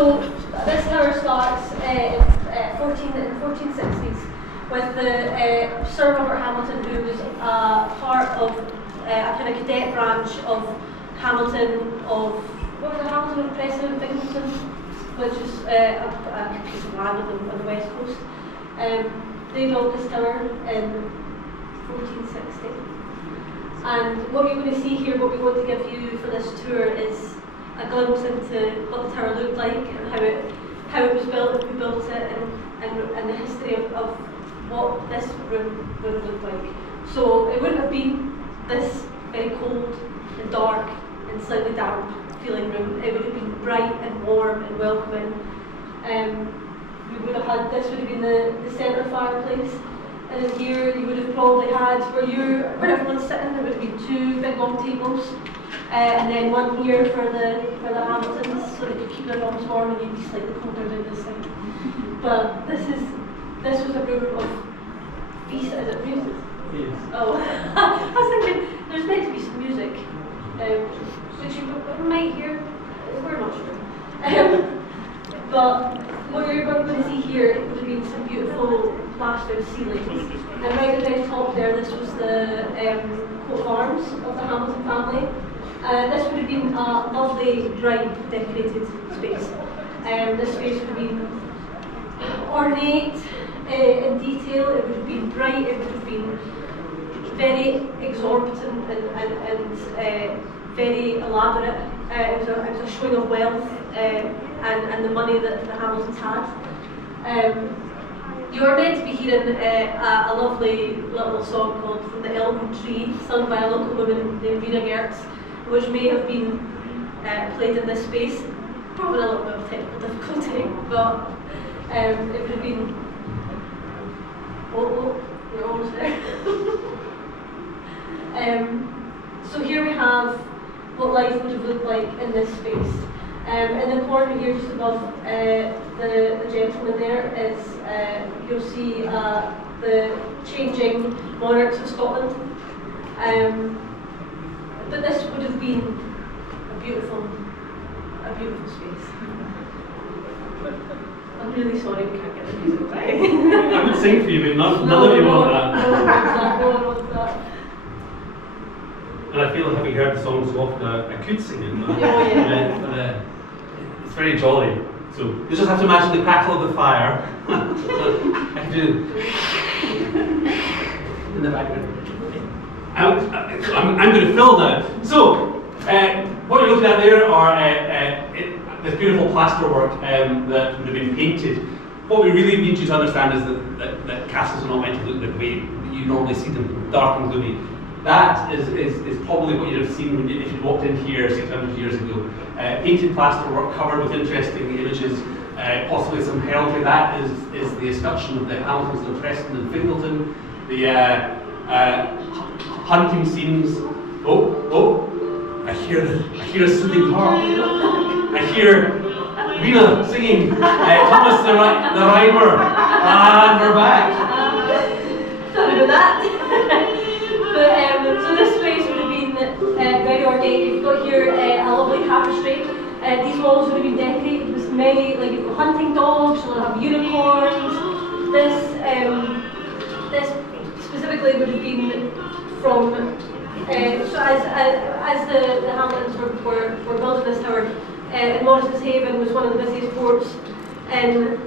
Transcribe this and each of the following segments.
So this tower starts in 1460s with the Sir Robert Hamilton, who was part of a kind of cadet branch of Hamilton of, what was it, Hamilton of Prestonpans, which is a piece of land on the west coast. They built this tower in 1460. And what you're going to see here, what we want to give you for this tour, is a glimpse into what the tower looked like and how it was built, who built it, and the history of what this room would have looked like. So it wouldn't have been this very cold and dark and slightly damp feeling room. It would have been bright and warm and welcoming. We would have had, this would have been the centre fireplace, and in here you would have probably had, where everyone's sitting, there would have been two big long tables, and then one here for the Hamiltons, so they could keep their arms warm and you'd be slightly colder than this side. But this was a room of feast. Is it music? Yes. Oh, I was thinking there's meant to be some music, which you might hear. We're not sure. But what you're going to see here, it would have been some beautiful plastered ceilings. And right at the very top there, this was the coat of arms of the Hamilton family. This would have been a lovely, bright, decorated space. This space would have been ornate in detail. It would have been bright. It would have been very exorbitant and very elaborate. It was a showing of wealth and the money that the Hamiltons had. You are meant to be hearing a lovely little song called "From the Elm Tree," sung by a local woman named Rena Gertz, which may have been played in this space. Probably a little bit of technical difficulty, but it would have been. Oh, we're almost there. So here we have what life would have looked like in this space. In the corner here, just above the gentleman there, is you'll see the changing monarchs of Scotland. But this would have been a beautiful space. I'm really sorry we can't get the music right. I would sing for you, but none of you want that. No one wants that. And I feel like having heard the song so often, I could sing it. But, yeah. It's very jolly. So you just have to imagine the crackle of the fire. I can do in the background. I'm going to fill now. So what you're looking at there are this beautiful plasterwork that would have been painted. What we really need you to understand is that castles are not meant to look the way you normally see them, dark and gloomy. That is probably what you'd have seen if you walked in here 600 years ago. Painted plasterwork covered with interesting images, possibly some heraldry. That is the escutcheon of the Hamiltons of Preston and Fingleton. The hunting scenes. I hear a soothing harp. I hear Rena singing Thomas the Rhymer, and we're back. Sorry about that. So this space would have been very ornate. You've got here a lovely tapestry. These walls would have been decorated with many, like you've got hunting dogs, you'll have unicorns. This specifically would have been from, so as the Hamiltons were building this tower, and Morrison's Haven was one of the busiest ports in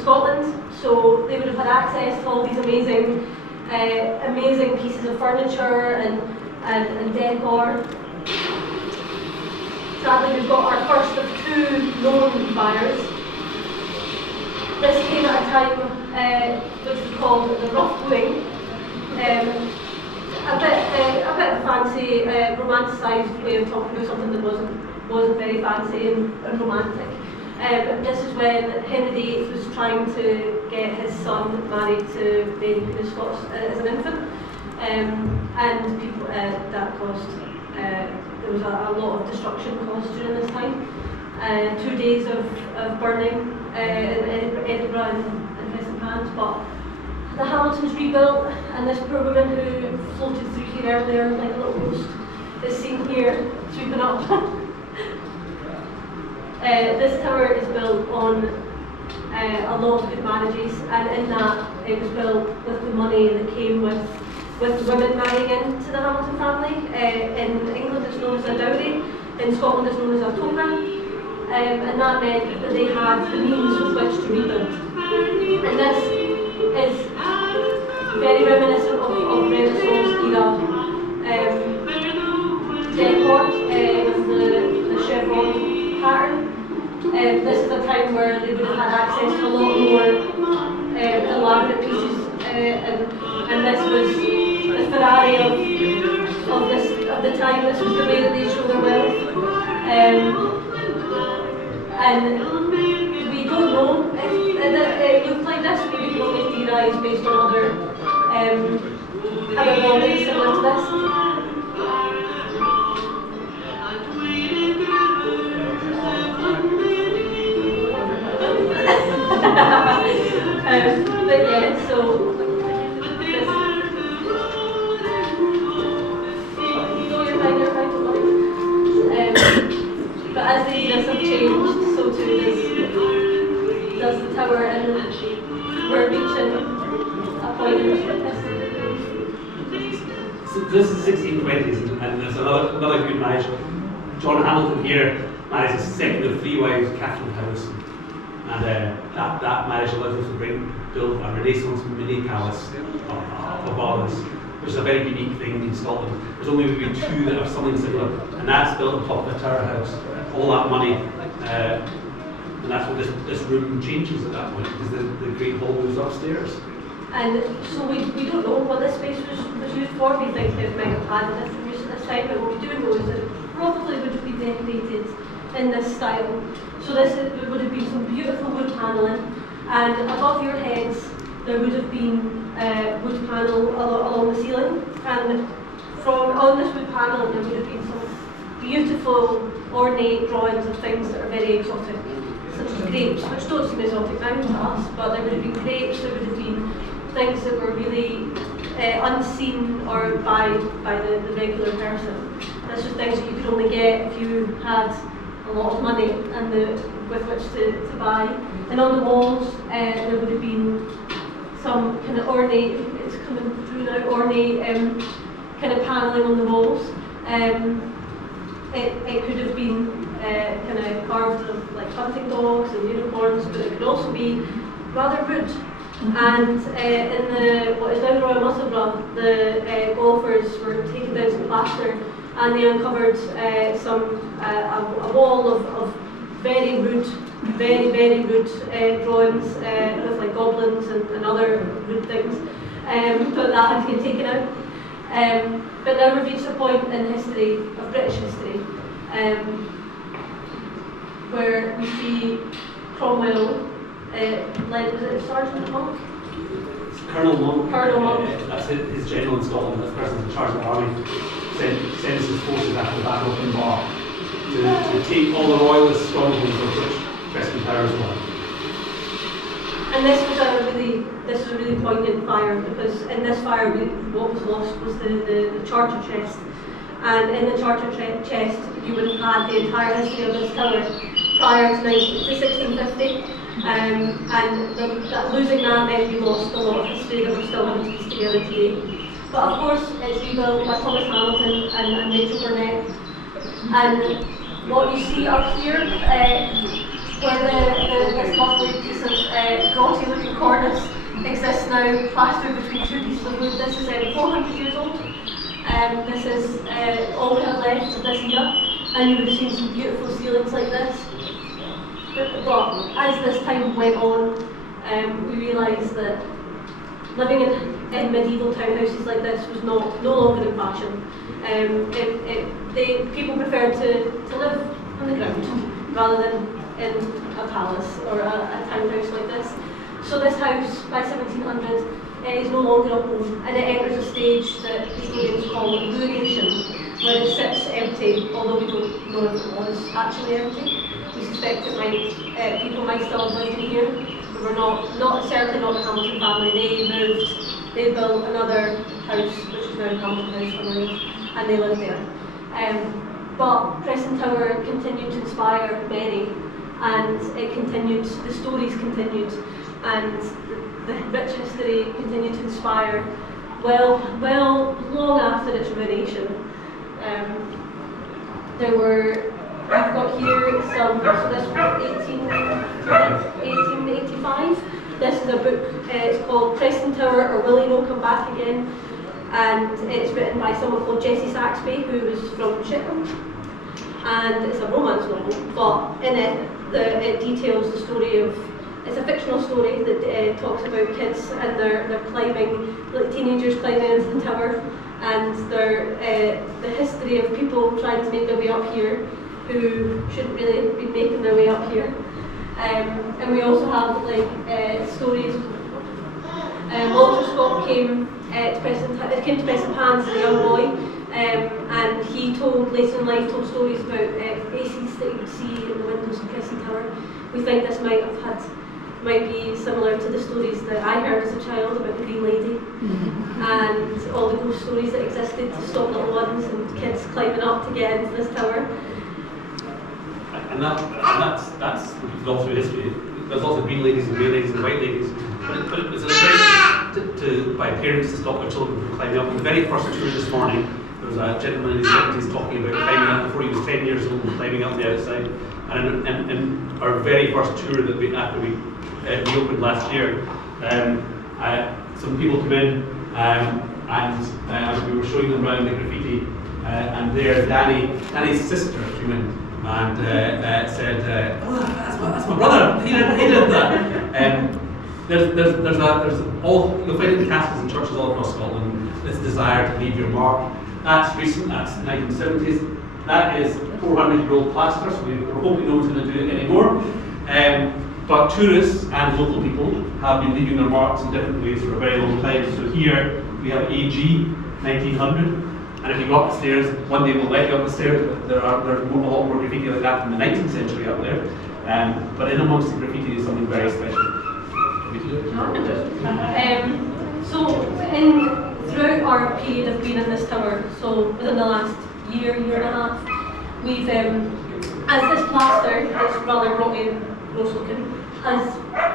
Scotland, so they would have had access to all these amazing pieces of furniture and decor. Sadly, we've got our first of two known fires. This came at a time which was called the Rough Wing. A bit of a fancy, romanticised way of talking about something that wasn't very fancy and romantic. This is when Henry VIII was trying to get his son married to Mary Queen of Scots as an infant, and people that caused there was a lot of destruction caused during this time. 2 days of burning in Edinburgh and Prestonpans, but the Hamiltons rebuilt, and this poor woman who floated through here earlier like a little ghost is seen here sweeping up. This tower is built on a lot of good marriages, and in that it was built with the money that came with women marrying into the Hamilton family. In England it's known as a dowry, in Scotland it's known as a toga, and that meant that they had the means with which to rebuild. And this is very reminiscent of Renaissance era decor with the chevron pattern. This is a time where they would have had access to a lot more elaborate pieces, and this was the Ferrari of the time. This was the way that they show their wealth, and we don't know if it looked like this. We can only theorise based on other buildings similar to this. But yeah, so but as the years have changed, so too does the tower, and we're reaching a point in this. So this is 1620s, and there's another good marriage. John Hamilton here marries his second of three wives, Catherine Howison. And that marriage allowed us to build a Renaissance mini palace above us, which is a very unique thing in Scotland. There's only maybe two that have something similar, and that's built on top of the tower house. All that money, and that's what this room changes at that point, because the Great Hall moves upstairs. And so we don't know what this space was used for. We think it might have had a different use at this time, but what we do know is that it probably would have been decorated in this style. So would have been some beautiful wood panelling, and above your heads there would have been wood panel along the ceiling, and on this wood panel there would have been some beautiful ornate drawings of things that are very exotic, such as grapes, which don't seem exotic now to us, but there would have been grapes, there would have been things that were really unseen or by the regular person. This was things that you could only get if you had a lot of money and with which to buy. And on the walls there would have been some kind of ornate, it's coming through now, ornate kind of panelling on the walls. It could have been kind of carved of like hunting dogs and unicorns, but it could also be rather rude. And in what is now the Royal Musselburgh, the golfers were taking down some plaster, and they uncovered a wall of very rude, very rude drawings with like goblins and other rude things, but that had to get taken out. But now we've reached a point in history, of British history, where we see Cromwell led, was it Sergeant Monk? It's Colonel Monk. Colonel Monk. That's his general in Scotland, that's the person in charge of the army. Sends his forces after the Battle of Dunbar to take all the royalist strongholds, of which Preston Tower is one. And this was a really poignant fire, because in this fire what was lost was the charter chest, and in the charter chest you would have had the entire history of this tower prior to 1650, and losing that meant we lost a lot of history that we're still having to piece together today. But of course it's rebuilt by Thomas Hamilton and Rachel Burnett, and what you see up here, where this lovely piece of gaudy looking cornice exists now, plastered between two pieces of wood. This is 400 years old. This is all we have left of this era, and you would have seen some beautiful ceilings like this. But as this time went on, we realised that living in medieval townhouses like this was no longer in fashion. People preferred to live on the ground rather than in a palace or a townhouse like this. So this house, by 1700, is no longer a home, and it enters a stage that historians call ruination, where it sits empty, although we don't know if it was actually empty. We suspect people might still have lived in here, but we're certainly not the Hamilton family. They built another house, which is now Hamilton House, and they lived there. But Preston Tower continued to inspire many, and it continued, the stories continued, and the rich history continued to inspire well long after its ruination. There were, I've got here some, so this was 1885. This is a book, it's called Preston Tower or Willie No Come Back Again, and it's written by someone called Jessie Saxby, who was from Shetland. And it's a romance novel, but in it, it details the story of, it's a fictional story that talks about kids and they're climbing, like teenagers climbing into the tower, and the history of people trying to make their way up here who shouldn't really be making their way up here. And we also have like stories. Walter Scott came to Prestonpans as a young boy, and he later in life told stories about faces that he would see in the windows of Preston Tower. We think this might be similar to the stories that I heard as a child about the Green Lady, and all the ghost stories that existed to stop little ones and kids climbing up to get into this tower. And that's all through history. There's lots of green ladies and grey ladies and white ladies, but it was an attempt by parents to stop their children from climbing up. The very first tour this morning, there was a gentleman in his 70s talking about climbing up before he was 10 years old and climbing up the outside. And in our very first tour that after we reopened last year, some people came in and we were showing them around the graffiti, and there Danny's sister came in and said, "Oh, that's my brother. He did that." There's all, you'll find in castles and churches all across Scotland this desire to leave your mark. That's recent. That's 1970s. That is 400-year-old plaster, so we're hoping no one's going to do it anymore. But tourists and local people have been leaving their marks in different ways for a very long time. So here we have AG 1900. And if you go up the stairs, one day we'll let you up the stairs, but there's a lot more graffiti like that from the 19th century up there. But in amongst the graffiti is something very special. So throughout our period of being in this tower, so within the last year and a half, we've, as this plaster, it's rather grotty and gross looking, has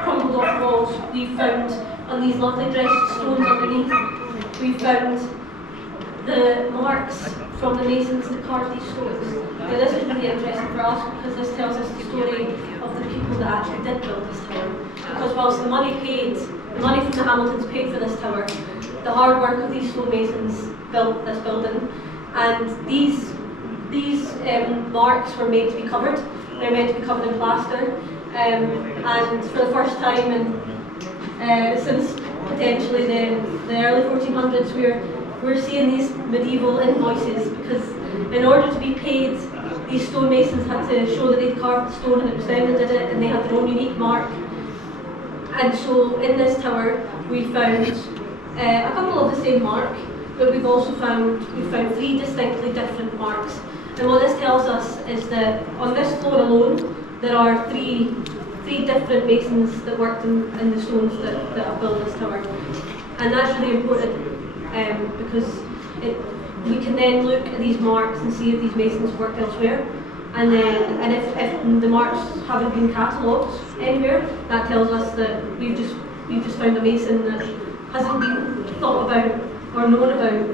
crumbled off the walls, we've found on these lovely dressed stones underneath, we've found the marks from the masons that carved these stones. Now this is really interesting for us because this tells us the story of the people that actually did build this tower. Because whilst the money from the Hamiltons paid for this tower, the hard work of these stonemasons built this building, and these marks were made to be covered. They're meant to be covered in plaster, and for the first time since potentially the early 1400s, we're seeing these medieval invoices, because in order to be paid, these stonemasons had to show that they'd carved the stone and it was them that did it, and they had their own unique mark. And so in this tower we found a couple of the same mark, but we've found 3 distinctly different marks. And what this tells us is that on this floor alone there are three different masons that worked in the stones that have built this tower. And that's really important, because we can then look at these marks and see if these masons worked elsewhere, and if the marks haven't been catalogued anywhere, that tells us that we've just found a mason that hasn't been thought about or known about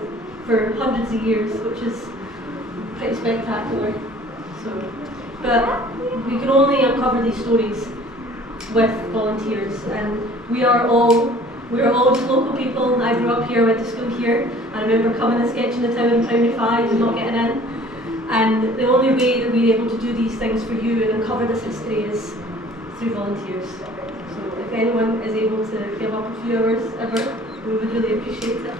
for hundreds of years, which is pretty spectacular. But we can only uncover these stories with volunteers, and we are all just local people. I grew up here, went to school here. I remember coming and sketching the town in primary 5 and not getting in. And the only way that we're able to do these things for you and uncover this history is through volunteers. So if anyone is able to give up a few hours ever, we would really appreciate it.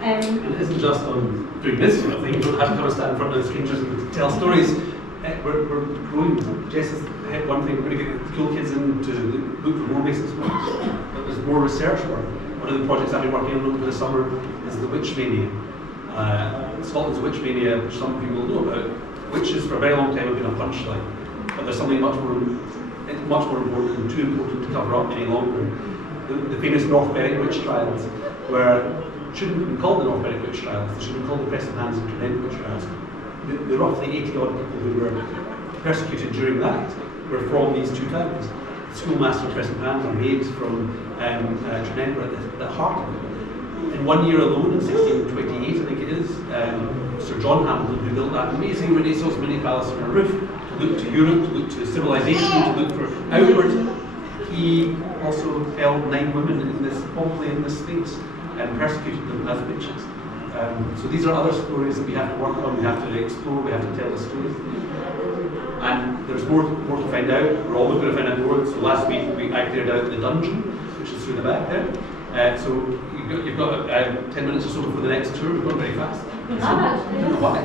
And it isn't just on doing this sort of thing. You don't have to come and stand in front of the strangers and tell stories. We're growing. Jess has had one thing, we're going to get school kids in to look for more masons. But there's more research work. One of the projects I've been working on over the summer is the witch mania. Scotland's witch mania, which some people know about. Witches for a very long time have been a punchline, but there's something much more important and too important to cover up any longer. The famous North Berwick witch trials, where shouldn't have been called the North Berwick witch trials, they should have been called the Prestonpans and Trident witch trials. The roughly 80 odd people who were persecuted during that were from these two towns. The schoolmaster Prestonpans are made from Trinidad at the heart of it. In 1 year alone, in 1628, I think it is, Sir John Hamilton, who built that amazing Renaissance mini palace on a roof, to look to Europe, to look to civilization, to look for outward. He also held 9 women in this, probably in this space, and persecuted them as witches. So these are other stories that we have to work on, we have to explore, we have to tell the stories. And there's more to find out. We're always going to find out more. So last week I cleared out the dungeon, which is through the back there. So you've got 10 minutes or so before the next tour. We're going very fast. I don't know why.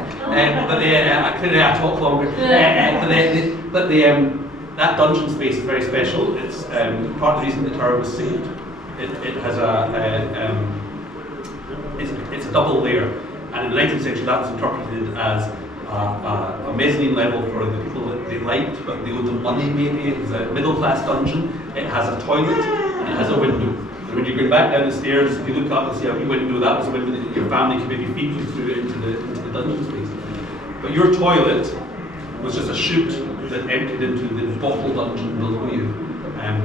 Clearly I talk longer. That dungeon space is very special. It's part of the reason the tower was saved. It has it's a double layer, and in the 19th century that was interpreted as a mezzanine level for the people that they liked, but they owed them money maybe. It was a middle class dungeon. It has a toilet and it has a window. And when you go back down the stairs, if you look up and see a wee window, that was a window that your family could maybe feed you through into the dungeon space. But your toilet was just a chute that emptied into the bottle dungeon below you,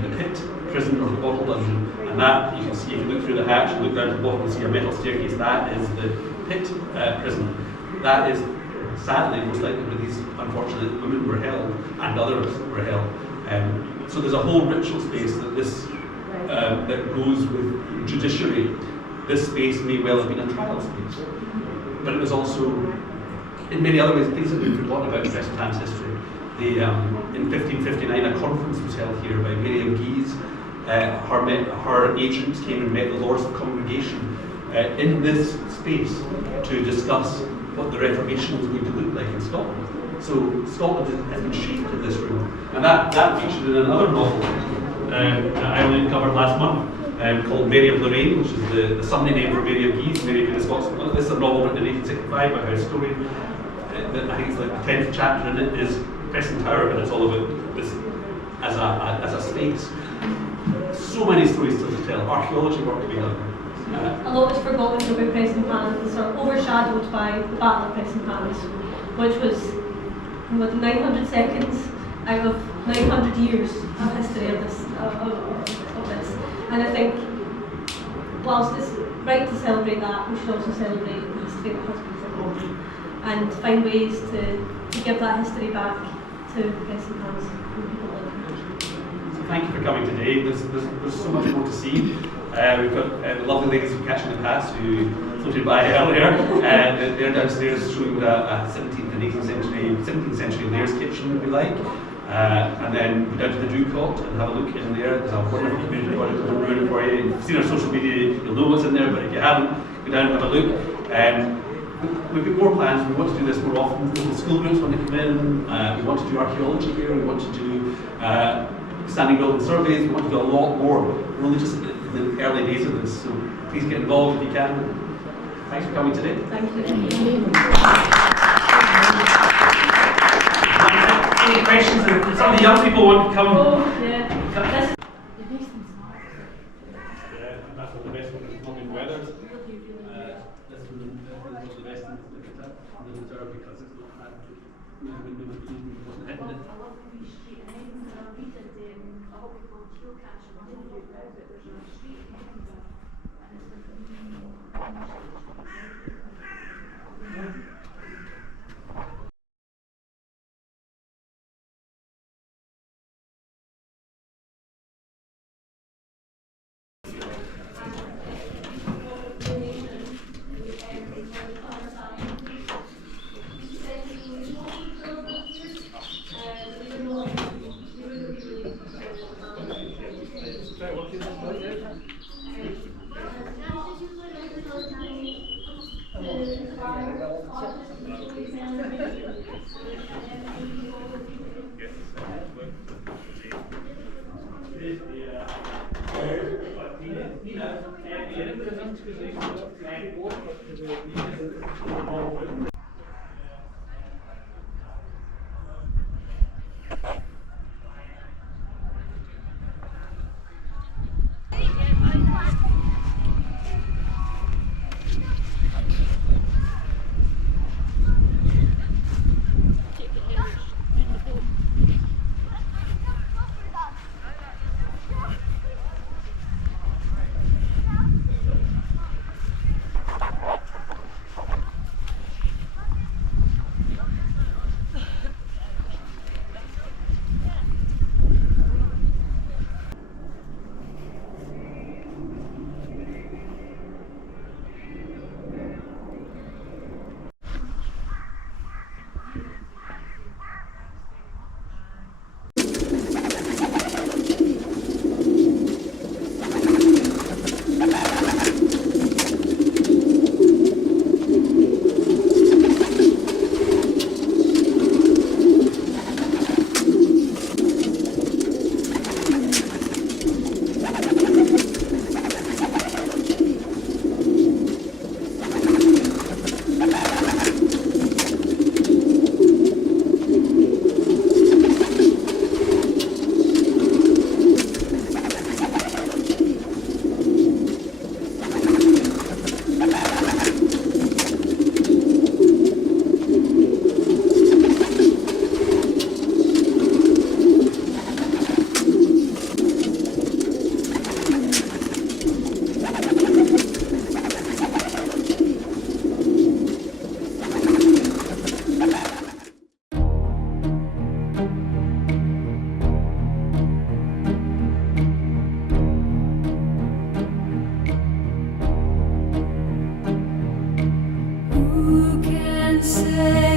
the pit prison or the bottle dungeon. And that you can see if you look through the hatch and look down to the bottom and see a metal staircase. That is the pit prison. That is sadly most likely where these unfortunate women were held and others were held. So there's a whole ritual space that this that goes with judiciary. This space may well have been a trial space, but it was also, in many other ways, things that we've forgotten about in Prestonpans history. In 1559, a conference was held here by Miriam Guise. Her agents came and met the Lords of Congregation in this space to discuss what the Reformation was going to look like in Scotland. So Scotland has been shaped in this room, and that featured in another novel that I only covered last month, called Mary of Lorraine, which is the Sunday name for Mary of Guise, Mary of Scotland. This is a novel written in 1865 by her historian. I think it's like the 10th chapter in it is Preston Tower, and it's all about this as a space. So many stories to tell, archaeology work to be done. A lot is forgotten about Prestonpans, or overshadowed by the Battle of Prestonpans, which was 900 seconds out of 900 years of history of this. And I think, whilst it's right to celebrate that, we should also celebrate the history that has been forgotten and find ways to give that history back to Prestonpans and people like that. So thank you for coming today. There's so much more to see. We've got the lovely ladies who catch in the past who floated by earlier. They're downstairs showing a 17th and 17th century layers kitchen, if we like. And then go down to the Ducot and have a look in there. There's a wonderful community toilet, I won't ruin it for you. If you've seen our social media, you'll know what's in there, but if you haven't, go down and have a look. We've got more plans. We want to do this more often. The school groups want to come in. We want to do archaeology here. We want to do standing building surveys. We want to do a lot more. We're only just in the early days of this, so please get involved if you can. Thanks for coming today. Thank you. Any questions? Some of the young people want to come. Oh, yeah. That's one of the best ones. It's not been weathered. This one is the best in the reserve because it's not had wasn't hitting it. Try working this out. say